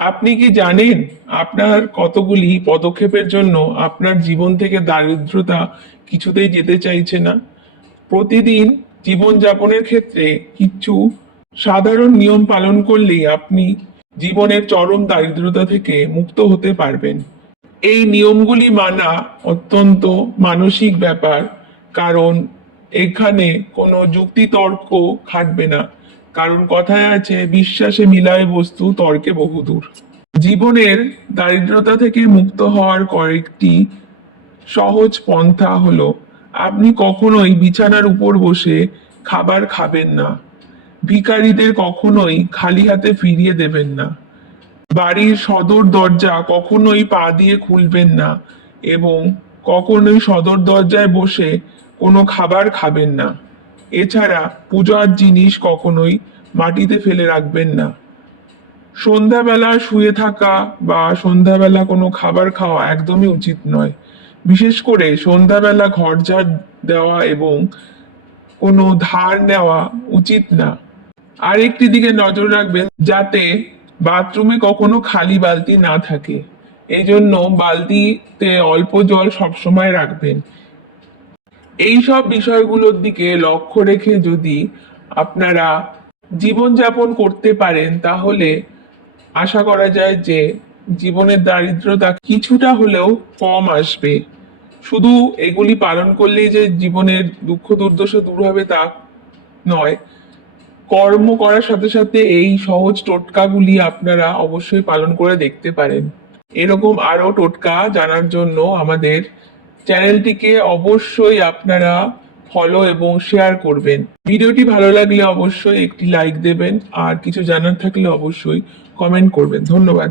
আপনি কি জানেন আপনার কতগুলি পদক্ষেপের জন্য আপনার জীবন থেকে দারিদ্রতা কিছুতেই যেতে চাইছে না? প্রতিদিন জীবনযাপনের ক্ষেত্রে কিছু সাধারণ নিয়ম পালন করলেই আপনি জীবনের চরম দারিদ্রতা থেকে মুক্ত হতে পারবেন। এই নিয়মগুলি মানা অত্যন্ত মানসিক ব্যাপার, কারণ এখানে কোনো যুক্তিতর্ক খাটবে না। কারণ কথায় আছে, বিশ্বাসে মিলায় বস্তু তর্কে বহুদূর। জীবনের দারিদ্রতা থেকে মুক্ত হওয়ার কয়েকটি সহজ পন্থা হলো: আপনি কখনোই বিছানার উপর বসে খাবার খাবেন না। ভিখারিদের কখনোই খালি হাতে ফিরিয়ে দেবেন না। বাড়ির সদর দরজা কখনোই পা দিয়ে খুলবেন না, এবং কখনোই সদর দরজায় বসে কোনো খাবার খাবেন না। এছাড়া পূজার জিনিস কখনোই মাটিতে ফেলে রাখবেন না। সন্ধ্যাবেলা শুয়ে থাকা বা সন্ধ্যাবেলা কোনো খাবার খাওয়া একদমই উচিত নয়। বিশেষ করে সন্ধ্যাবেলা ঘর ঝাড় দেওয়া এবং কোনো ধার নেওয়া উচিত না। আরেকটি দিকে নজর রাখবেন যাতে বাথরুমে কখনো খালি বালতি না থাকে। এই জন্য বালতিতে অল্প জল সবসময় রাখবেন। এই সব বিষয়গুলোর দিকে লক্ষ্য রেখে যদি আপনারা জীবনযাপন করতে পারেন, তাহলে আশা করা যায় যে জীবনের দারিদ্রতা কিছুটা হলেও কম আসবে। শুধু এগুলি পালন করলেই যে জীবনের দুঃখ দুর্দশা দূর হবে তা নয়, কর্ম করার সাথে সাথে এই সহজ টোটকাগুলি আপনারা অবশ্যই পালন করে দেখতে পারেন। এরকম আরো টোটকা জানার জন্য আমাদের চ্যানেলটিকে অবশ্যই আপনারা ফলো এবং শেয়ার করবেন। ভিডিওটি ভালো লাগলে অবশ্যই একটি লাইক দেবেন, আর কিছু জানার থাকলে অবশ্যই কমেন্ট করবেন। ধন্যবাদ।